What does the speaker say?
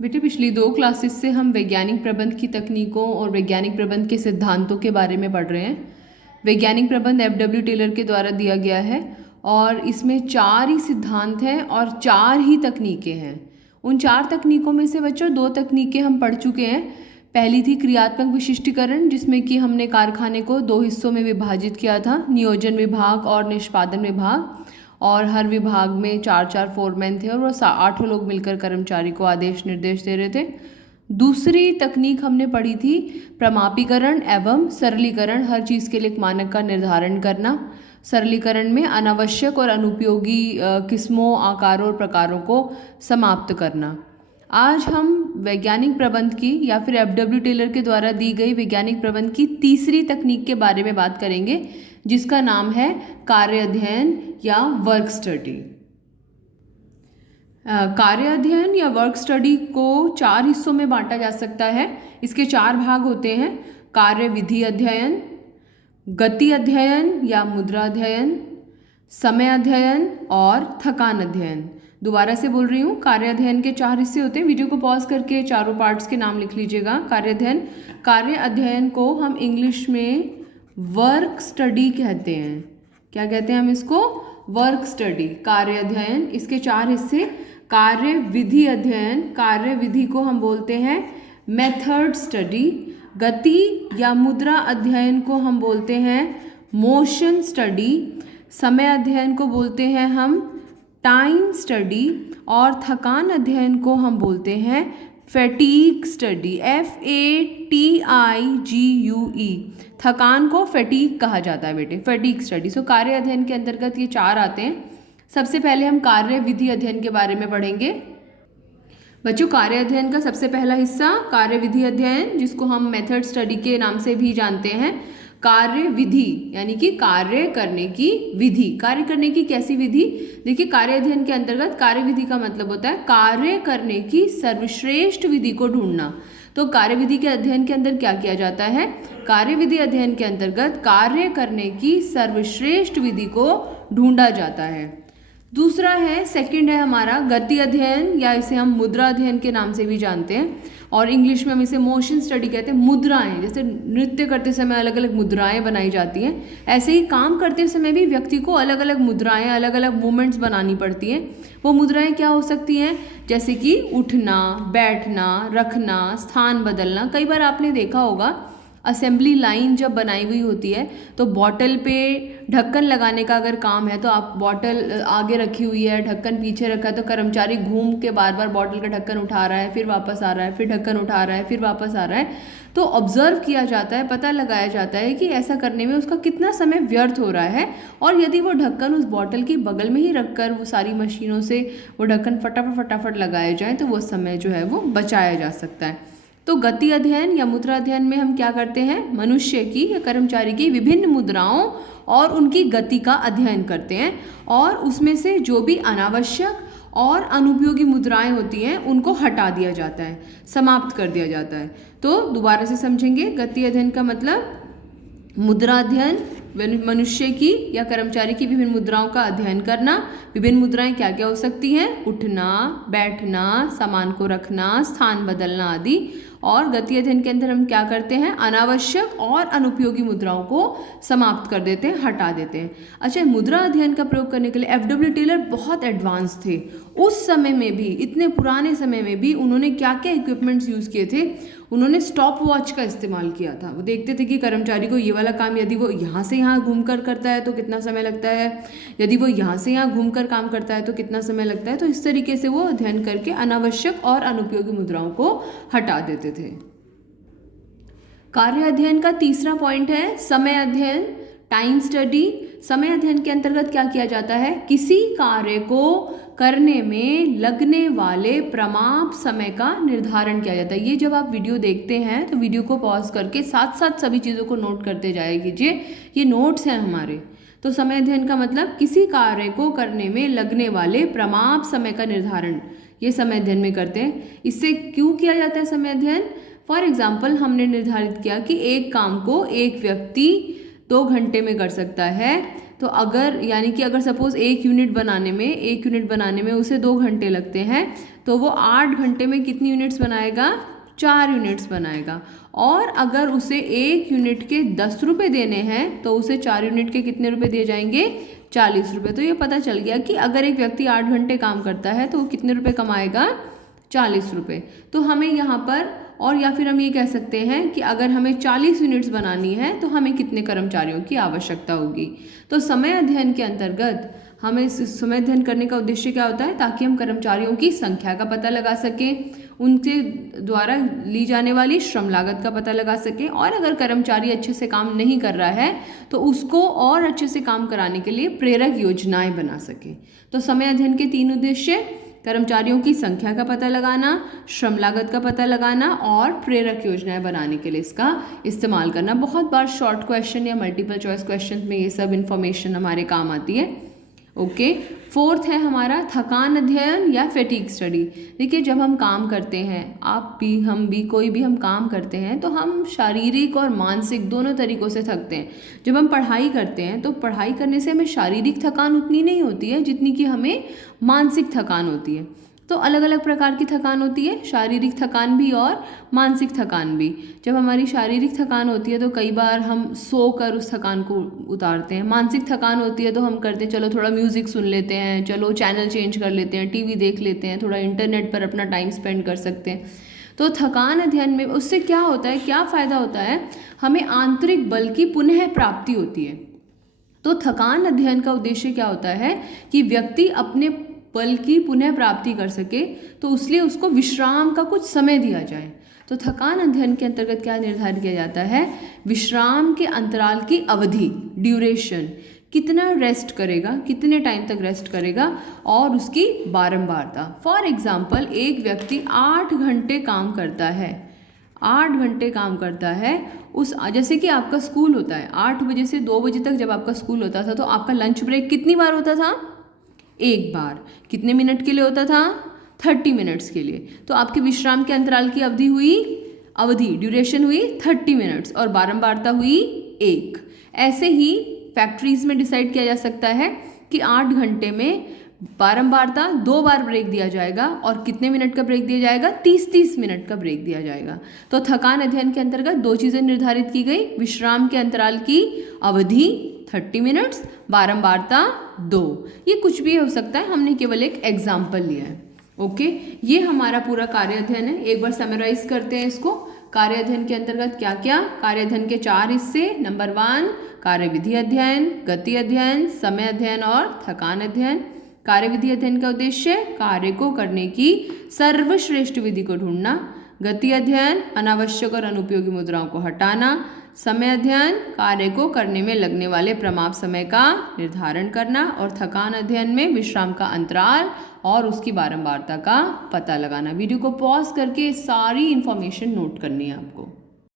बेटे पिछली 2 क्लासेस से हम वैज्ञानिक प्रबंध की तकनीकों और वैज्ञानिक प्रबंध के सिद्धांतों के बारे में पढ़ रहे हैं। वैज्ञानिक प्रबंध एफ.डब्ल्यू. टेलर के द्वारा दिया गया है और इसमें 4 ही सिद्धांत हैं और 4 ही तकनीकें हैं। उन 4 तकनीकों में से बच्चों 2 तकनीकें हम पढ़ चुके हैं। पहली थी क्रियात्मक विशिष्टीकरण, जिसमें कि हमने कारखाने को 2 हिस्सों में विभाजित किया था, नियोजन विभाग और निष्पादन विभाग, और हर विभाग में 4-4 फोरमैन थे और वो 8 लोग मिलकर कर्मचारी को आदेश निर्देश दे रहे थे। दूसरी तकनीक हमने पढ़ी थी प्रमापीकरण एवं सरलीकरण, हर चीज़ के लिए एक मानक का निर्धारण करना। सरलीकरण में अनावश्यक और अनुपयोगी किस्मों, आकारों और प्रकारों को समाप्त करना। आज हम वैज्ञानिक प्रबंध की या फिर एफ.डब्ल्यू. टेलर के द्वारा दी गई वैज्ञानिक प्रबंध की तीसरी तकनीक के बारे में बात करेंगे, जिसका नाम है कार्य अध्ययन या वर्क स्टडी। कार्य अध्ययन या वर्क स्टडी को 4 हिस्सों में बांटा जा सकता है। इसके 4 भाग होते हैं: कार्य विधि अध्ययन, गति अध्ययन या मुद्रा अध्ययन, समय अध्ययन और थकान अध्ययन। दोबारा से बोल रही हूँ, कार्य अध्ययन के 4 हिस्से होते हैं। वीडियो को पॉज करके चारों पार्ट्स के नाम लिख लीजिएगा। कार्य अध्ययन को हम इंग्लिश में वर्क स्टडी कहते हैं। क्या कहते हैं हम इसको? वर्क स्टडी, कार्य अध्ययन। इसके 4 हिस्से: कार्य विधि अध्ययन, कार्य विधि को हम बोलते हैं मेथड स्टडी। गति या मुद्रा अध्ययन को हम बोलते हैं मोशन स्टडी। समय अध्ययन को बोलते हैं हम टाइम स्टडी। और थकान अध्ययन को हम बोलते हैं फैटीग स्टडी, FATIGUE। थकान को फैटीग कहा जाता है बेटे, फैटीग स्टडी। सो कार्य अध्ययन के अंतर्गत ये 4 आते हैं। सबसे पहले हम कार्य विधि अध्ययन के बारे में पढ़ेंगे। बच्चों, कार्य अध्ययन का सबसे पहला हिस्सा कार्य विधि अध्ययन, जिसको हम मेथड स्टडी के नाम से भी जानते हैं। कार्य विधि यानी कि कार्य करने की विधि। कार्य करने की कैसी विधि? देखिए, कार्य अध्ययन के अंतर्गत कार्य विधि का मतलब होता है कार्य करने की सर्वश्रेष्ठ विधि को ढूंढना। तो कार्य विधि के अध्ययन के अंदर क्या किया जाता है? कार्य विधि अध्ययन के अंतर्गत कार्य करने की सर्वश्रेष्ठ विधि को ढूंढा जाता है। दूसरा है, सेकंड है हमारा गति अध्ययन, या इसे हम मुद्रा अध्ययन के नाम से भी जानते हैं, और इंग्लिश में हम इसे मोशन स्टडी कहते हैं। मुद्राएं, जैसे नृत्य करते समय अलग अलग मुद्राएं बनाई जाती हैं, ऐसे ही काम करते समय भी व्यक्ति को अलग अलग मुद्राएं, अलग अलग मूवमेंट्स बनानी पड़ती हैं। वो मुद्राएं क्या हो सकती हैं? जैसे कि उठना, बैठना, रखना, स्थान बदलना। कई बार आपने देखा होगा असेंबली लाइन जब बनाई हुई होती है तो बॉटल पे ढक्कन लगाने का अगर काम है, तो आप बॉटल आगे रखी हुई है, ढक्कन पीछे रखा है, तो कर्मचारी घूम के बार बार बॉटल का ढक्कन उठा रहा है, फिर वापस आ रहा है, फिर ढक्कन उठा रहा है, फिर वापस आ रहा है। तो ऑब्जर्व किया जाता है, पता लगाया जाता है कि ऐसा करने में उसका कितना समय व्यर्थ हो रहा है, और यदि वो ढक्कन उस बॉटल की बगल में ही रखकर वो सारी मशीनों से वो ढक्कन फटाफट लगाए जाए तो वो समय जो है वो बचाया जा सकता है। तो गति अध्ययन या मुद्रा अध्ययन में हम क्या करते हैं? मनुष्य की या कर्मचारी की विभिन्न मुद्राओं और उनकी गति का अध्ययन करते हैं, और उसमें से जो भी अनावश्यक और अनुपयोगी मुद्राएं होती हैं उनको हटा दिया जाता है, समाप्त कर दिया जाता है। तो दोबारा से समझेंगे, गति अध्ययन का मतलब मुद्रा अध्ययन, मनुष्य की या कर्मचारी की विभिन्न मुद्राओं का अध्ययन करना। विभिन्न मुद्राएं क्या क्या हो सकती हैं? उठना, बैठना, सामान को रखना, स्थान बदलना आदि। और गति अध्ययन के अंदर हम क्या करते हैं? अनावश्यक और अनुपयोगी मुद्राओं को समाप्त कर देते हैं, हटा देते हैं। अच्छा, मुद्रा अध्ययन का प्रयोग करने के लिए एफ.डब्ल्यू. टेलर बहुत एडवांस थे। उस समय में भी, इतने पुराने समय में भी उन्होंने क्या क्या इक्विपमेंट्स यूज़ किए थे? उन्होंने स्टॉप वॉच का इस्तेमाल किया था। वो देखते थे कि कर्मचारी को ये वाला काम यदि वो यहाँ से यहाँ घूमकर करता है तो कितना समय लगता है, यदि वो यहाँ से यहाँ घूमकर काम करता है तो कितना समय लगता है। तो इस तरीके से वो अध्ययन करके अनावश्यक और अनुपयोगी मुद्राओं को हटा देते थे। कार्य अध्ययन का तीसरा पॉइंट है समय अध्ययन, टाइम स्टडी। समय अध्ययन के अंतर्गत क्या किया जाता है? किसी कार्य को करने में लगने वाले प्रमाप समय का निर्धारण किया जाता है। ये जब आप वीडियो देखते हैं तो वीडियो को पॉज करके साथ साथ सभी चीज़ों को नोट करते जाया कीजिए, ये नोट्स हैं हमारे। तो समय अध्ययन का मतलब किसी कार्य को करने में लगने वाले प्रमाप समय का निर्धारण, ये समय अध्ययन में करते हैं। इससे क्यों किया जाता है समय अध्ययन? फॉर एग्जाम्पल, हमने निर्धारित किया कि एक काम को एक व्यक्ति 2 घंटे में कर सकता है, तो अगर यानी कि अगर सपोज़ एक यूनिट बनाने में उसे 2 घंटे लगते हैं, तो वो 8 घंटे में कितनी यूनिट्स बनाएगा? 4 यूनिट्स बनाएगा। और अगर उसे एक यूनिट के 10 रुपये देने हैं तो उसे 4 यूनिट के कितने रुपए दिए जाएंगे? 40 रुपये। तो ये पता चल गया कि अगर एक व्यक्ति 8 घंटे काम करता है तो वो कितने रुपए कमाएगा? 40 रुपये। तो हमें यहाँ पर, और या फिर हम ये कह सकते हैं कि अगर हमें 40 यूनिट्स बनानी है तो हमें कितने कर्मचारियों की आवश्यकता होगी। तो समय अध्ययन के अंतर्गत हमें समय अध्ययन करने का उद्देश्य क्या होता है? ताकि हम कर्मचारियों की संख्या का पता लगा सकें, उनके द्वारा ली जाने वाली श्रम लागत का पता लगा सकें, और अगर कर्मचारी अच्छे से काम नहीं कर रहा है तो उसको और अच्छे से काम कराने के लिए प्रेरक योजनाएं बना सकें। तो समय अध्ययन के 3 उद्देश्य: कर्मचारियों की संख्या का पता लगाना, श्रम लागत का पता लगाना और प्रेरक योजनाएं बनाने के लिए इसका इस्तेमाल करना। बहुत बार शॉर्ट क्वेश्चन या मल्टीपल चॉइस क्वेश्चन में ये सब इन्फॉर्मेशन हमारे काम आती है। ओके, 4th है हमारा थकान अध्ययन या फैटीग स्टडी। देखिए, जब हम काम करते हैं, आप भी, हम भी, कोई भी हम काम करते हैं तो हम शारीरिक और मानसिक दोनों तरीक़ों से थकते हैं। जब हम पढ़ाई करते हैं तो पढ़ाई करने से हमें शारीरिक थकान उतनी नहीं होती है जितनी कि हमें मानसिक थकान होती है। तो अलग अलग प्रकार की थकान होती है, शारीरिक थकान भी और मानसिक थकान भी। जब हमारी शारीरिक थकान होती है तो कई बार हम सोकर उस थकान को उतारते हैं। मानसिक थकान होती है तो हम करते हैं, चलो थोड़ा म्यूज़िक सुन लेते हैं, चलो चैनल चेंज कर लेते हैं, टीवी देख लेते हैं, थोड़ा इंटरनेट पर अपना टाइम स्पेंड कर सकते हैं। तो थकान अध्ययन में उससे क्या होता है, क्या फ़ायदा होता है? हमें आंतरिक बल की पुनः प्राप्ति होती है। तो थकान अध्ययन का उद्देश्य क्या होता है कि व्यक्ति अपने बल की पुनः प्राप्ति कर सके, तो इसलिए उसको विश्राम का कुछ समय दिया जाए। तो थकान अध्ययन के अंतर्गत क्या निर्धारित किया जाता है? विश्राम के अंतराल की अवधि, ड्यूरेशन, कितना रेस्ट करेगा, कितने टाइम तक रेस्ट करेगा, और उसकी बारंबारता। फॉर एग्जाम्पल, एक व्यक्ति 8 घंटे काम करता है, 8 घंटे काम करता है, उस जैसे कि आपका स्कूल होता है 8 बजे से 2 बजे तक, जब आपका स्कूल होता था तो आपका लंच ब्रेक कितनी बार होता था? 1 बार। कितने मिनट के लिए होता था? 30 मिनट्स के लिए। तो आपके विश्राम के अंतराल की अवधि ड्यूरेशन हुई 30 मिनट्स और बारंबारता हुई 1। ऐसे ही फैक्ट्रीज में डिसाइड किया जा सकता है कि 8 घंटे में बारंबारता 2 बार ब्रेक दिया जाएगा, और कितने मिनट का ब्रेक दिया जाएगा? 30-30 मिनट का ब्रेक दिया जाएगा। तो थकान अध्ययन के अंतर्गत 2 चीज़ें निर्धारित की गई: विश्राम के अंतराल की अवधि 30 मिनट्स, बारंबारता 2। ये कुछ भी हो सकता है, हमने केवल एक एग्जाम्पल लिया है। ओके, ये हमारा पूरा कार्य अध्ययन है। एक बार समराइज करते हैं इसको। कार्य अध्ययन के अंतर्गत क्या क्या? कार्य अध्ययन के 4 हिस्से: नंबर 1 कार्य विधि अध्ययन, गति अध्ययन, समय अध्ययन और थकान अध्ययन। कार्य विधि अध्ययन का उद्देश्य कार्य को करने की सर्वश्रेष्ठ विधि को ढूंढना। गति अध्ययन अनावश्यक और अनुपयोगी मुद्राओं को हटाना। समय अध्ययन कार्य को करने में लगने वाले प्रमाप समय का निर्धारण करना। और थकान अध्ययन में विश्राम का अंतराल और उसकी बारंबारता का पता लगाना। वीडियो को पॉज करके सारी इन्फॉर्मेशन नोट करनी है आपको।